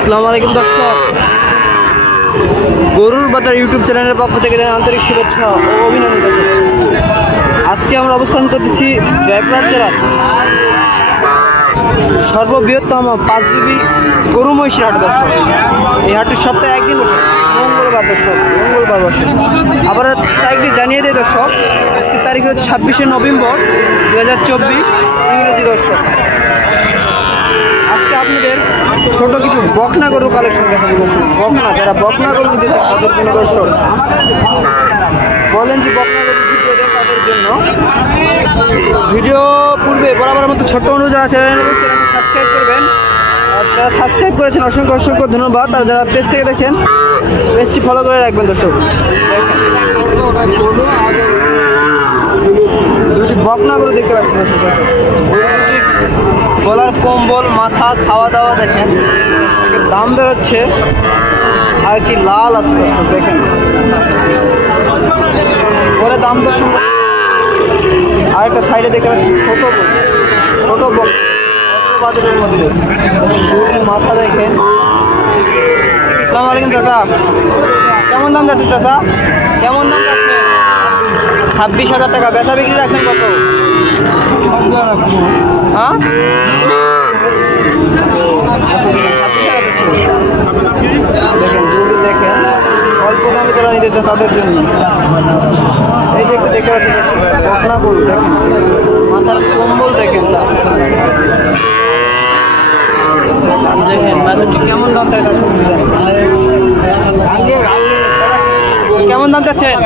আসসালামু আলাইকুম দর্শক, গরুর বাজার ইউটিউব চ্যানেলের পক্ষ থেকে আন্তরিক শুভেচ্ছা ও অভিনন্দন দর্শক। আজকে আমরা অবস্থান করতেছি জয়পুরহাট জেলার সর্ববৃহত্তম পাঁচবিবি গরু মহিষের হাট দর্শক। এই হাটের সপ্তাহে একদিন বসে, মঙ্গলবার দর্শক, মঙ্গলবার বসে। আবার তারিখটি জানিয়ে দেয় দর্শক, আজকে তারিখ হচ্ছে 26শে নভেম্বর 2024 ইংরেজি দর্শক। আজকে আপনাদের ছোট কিছু বকনা গরুর কালেকশন দেখাবো দর্শক। বকনা, যারা বকনা গরু নিতে চান তাদের জন্য দর্শক, বলেন যে বকনা গরু ভিডিও দেন তাদের জন্য। ভিডিও পূর্বে বরাবর মতো ছোট্ট অনুযায়ী চ্যানেলটি সাবস্ক্রাইব করবেন। আর যারা সাবস্ক্রাইব করেছেন অসংখ্য অসংখ্য ধন্যবাদ। আর যারা পেজ থেকে দেখছেন পেজটি ফলো করে রাখবেন দর্শক। দুটি বকনা গরু দেখতে পাচ্ছেন দর্শক। গলার কম্বল, মাথা, খাওয়া দাওয়া দেখেন, দাম বেরোচ্ছে। আর কি লাল আছে দর্শক দেখেন, পরে দাম দর্শক। আর একটা সাইডে দেখতে পাচ্ছি ছোট বাজেটের মধ্যে মাথা দেখেন। আসসালামু আলাইকুম চাচা, কেমন দাম যাচ্ছে চাচা? কেমন দাম যাচ্ছে? 26,000 টাকা। বেচা বিক্রি রাখছেন কত? হ্যাঁ, 26,000 দিচ্ছে। দেখেন গরু দেখেন, অল্প দামে যারা নিতে চান তাদের জন্য। এই যে একটু দেখতে পাচ্ছি বকনা গরু দেখেন, মাথার কম্বল দেখেন। দেখেন বাছুরটি কেমন দাম চাই? কেমন দাম চাচ্ছেন?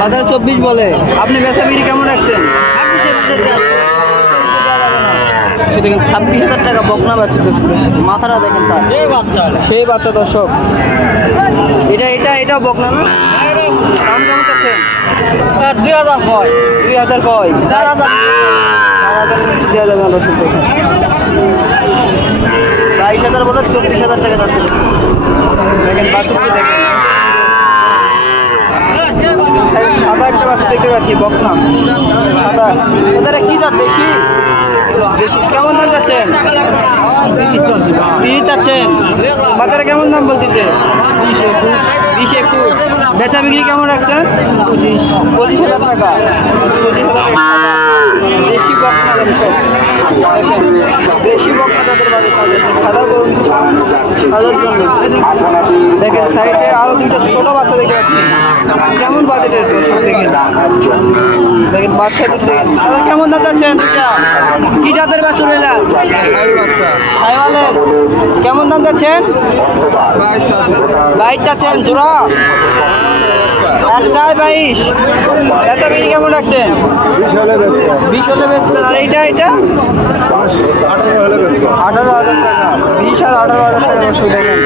বাজার 24 বলে, আপনি বেচা বিক্রি কেমন রাখছেন? দেখেন 26,000 টাকা বকনা বাছুর দর্শক। মাথাটা দেখেন তার, সেই বাচ্চা দর্শক। এটা বকনা না? দাম কেমন চাচ্ছেন? 2,000 কয়? 4,000 নিচে দেওয়া যাবে না দর্শক। দেখেন 22,000 বলে 24,000 টাকা যাচ্ছে। দেখেন বাছুরটি দেখেন, সাদা একটা বাছুর দেখতে পাচ্ছি বকনা সাদা। ওদের কি জাত? দেশি। কেমন দাম যাচ্ছেন? 30 চাচ্ছেন। বাজারে কেমন দাম বলতেছে? 20-21। বেচা বিক্রি কেমন রাখছেন? 25,000 টাকা। 25,000 টাকা দেশি বকনা দর্শক। দেখেন দেশি বকনা তাদের বাড়ি, তাদের সাদা গরু তাদের জন্য। দেখেন সাইডে আরো দুইটা ছোট বাচ্চা দেখতে পাচ্ছি। কেমন বাজেটের দর্শক? দেখেন বাচ্চা দুটো দেখেন। তাদের কেমন দাম যাচ্ছেন? দুইটা কি জাতের বাছুর? এলা কেমন দাম যাচ্ছেন? 22 চাচ্ছেন জোড়া? একটাই 22। বেচা বিক্রি কেমন রাখছেন? 20 হলে বেচবেন। আর এটা 18,000 টাকা। 20 আর 18,000 টাকা দর্শক। দেখেন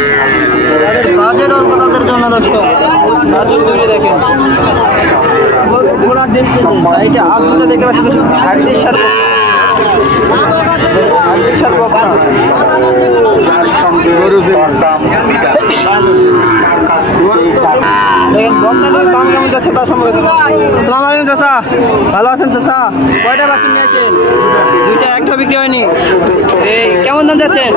তাদের বাজেট অল্প, তাদের জন্য দর্শক বাজেট তৈরি। দেখেন সাইডে আর দুটো দেখতে পাচ্ছি দর্শক, হাড্ডির সার বকনা। দেখেন বকনাটির দাম কেমন যাচ্ছে তার সম্পর্কে। আসসালামু আলাইকুম চাচা, ভালো আছেন চাচা? কয়টা বাছুর নিয়েছেন? দুইটা, একটা বিক্রি হয়নি। এই কেমন দাম যাচ্ছেন?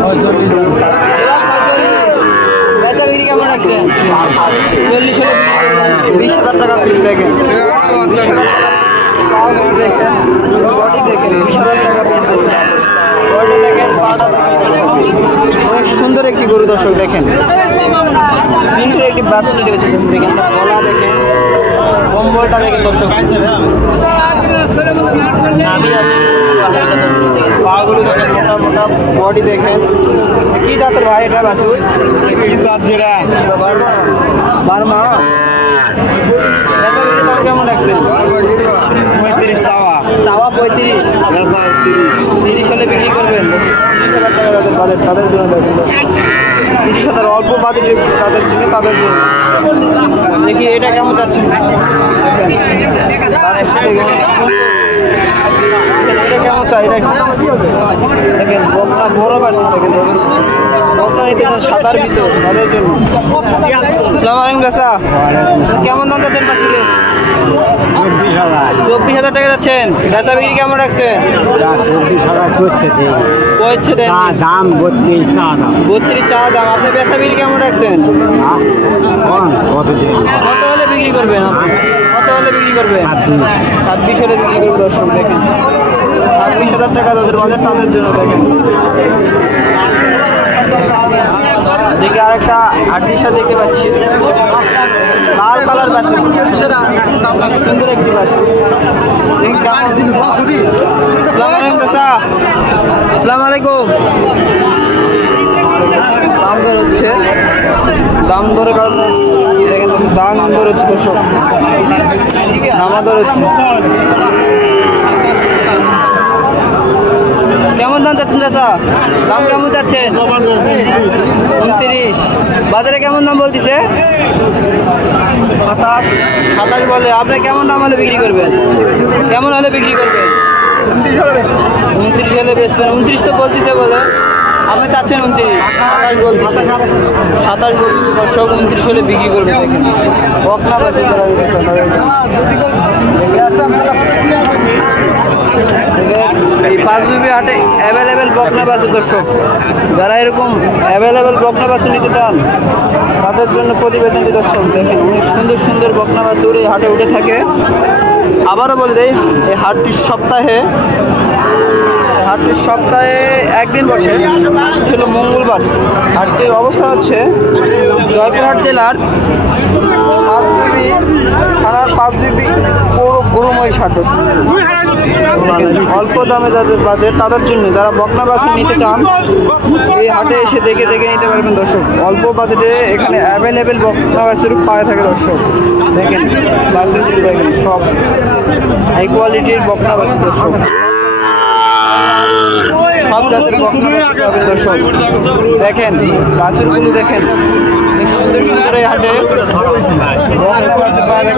46। বেচা বিক্রি কেমন রাখছেন? 40 হলে 20,000 টাকা পিস। দেখেন 20,000 টাকা দেখেন, বডি দেখেন 20,000 টাকা পিস। বডি দেখেন, পাটা দেখেন, অনেক সুন্দর একটি গরু দর্শক। দেখেন প্রিন্টের একটি বাছুর দিতে পেরেছে দর্শক। দেখেন তার গলা দেখেন, কম্বলটা দেখেন দর্শক। পাগুলো দেখেন, মোটা মোটা বডি দেখেন। কি জাতের ভাই এটা বাছুর? কি জাত? যেটা বার্মা। দাম কেমন রাখছেন? 35 চাওয়া 35। 30 হলে বিক্রি করবেন। 30,000 টাকা তাদের বাজেট, তাদের জন্য। দেখেন 30,000 অল্প বাজেট তাদের জন্য, তাদের জন্য। দেখি এটা কেমন যাচ্ছে? এটা কেমন চাই? এটা দেখেন বকনা বড় বাছুর। দেখেন বকনা নিতে চান সাদার ভিতর, তাদের জন্য। আসসালামু আলাইকুম চাচা, কেমন দাম যাচ্ছেন বাছুরের? 20,000 টাকা যাচ্ছেন। বেচা বিক্রি কেমন রাখছেন? 40,000 করছে দাম 32 চা দাম। আপনি বেচা বিক্রি কেমন রাখছেন? কত হলে বিক্রি করবেন? কত হলে বিক্রি করবেন? 26 হলে বিক্রি করবে। দর্শক দেখেন 26,000 টাকা তাদের বাজার, তাদের জন্য দেখেন। দেখি আরেকটা আর্টিসা দেখতে পাচ্ছি, লাল কালার বাছুর, সুন্দর একটি বাছুর। আসসালামু আলাইকুম চাচা। আসসালামু আলাইকুম। দাম দর হচ্ছে, দাম দরে কারণে দেখেন দাম দর হচ্ছে দর্শক, নামা দর হচ্ছে। কেমন দাম চাচ্ছেন চাচা? দাম কেমন চাচ্ছেন? 29। বাজারে কেমন দাম বলতেছে? 27 বলে। আপনি কেমন দাম হলে বিক্রি করবেন? কেমন হলে বিক্রি করবেন? 29 হলে বেচবেন। 29 তো বলতেছে বলে, আপনি চাচ্ছেন 29। 27 বলতেছে, 27 বলতেছে দর্শক। 29 হলে বিক্রি করবে। দেখেন বকনা বাসে যারা এই 5 বিবি হাটে অ্যাভেলেবেল বকনা বাছুর দর্শক। যারা এরকম অ্যাভেলেবেল বকনা বাছুর নিতে চান তাদের জন্য প্রতিবেদনটি দর্শক। দেখেন অনেক সুন্দর সুন্দর বকনা বাছুর এই হাটে উঠে থাকে। আবারও বলে দেই, এই হাটটির সপ্তাহে একদিন বসে, হলো মঙ্গলবার। হাটটির অবস্থান হচ্ছে জয়পুরহাট জেলার 5 বিবি থানার 5 বিবি পৌর গরুমহিষ হাট। অল্প দামে যাদের বাজেট তাদের জন্য, যারা বকনা বাছুর নিতে চান এই হাটে এসে দেখে নিতে পারবেন দর্শক। অল্প বাজেটে এখানে অ্যাভেলেবেল বকনা বাছুর পাওয়া থাকে দর্শক। দেখেন বাছুর দেখেন সব হাই কোয়ালিটির বকনা বাছুর দর্শক। সব জাতের বকনা বাছুর পাবেন দর্শক। দেখেন বাছুরগুলো দেখেন সুন্দর সুন্দর এই হাটে বকনা বাছুর পাওয়া যায়।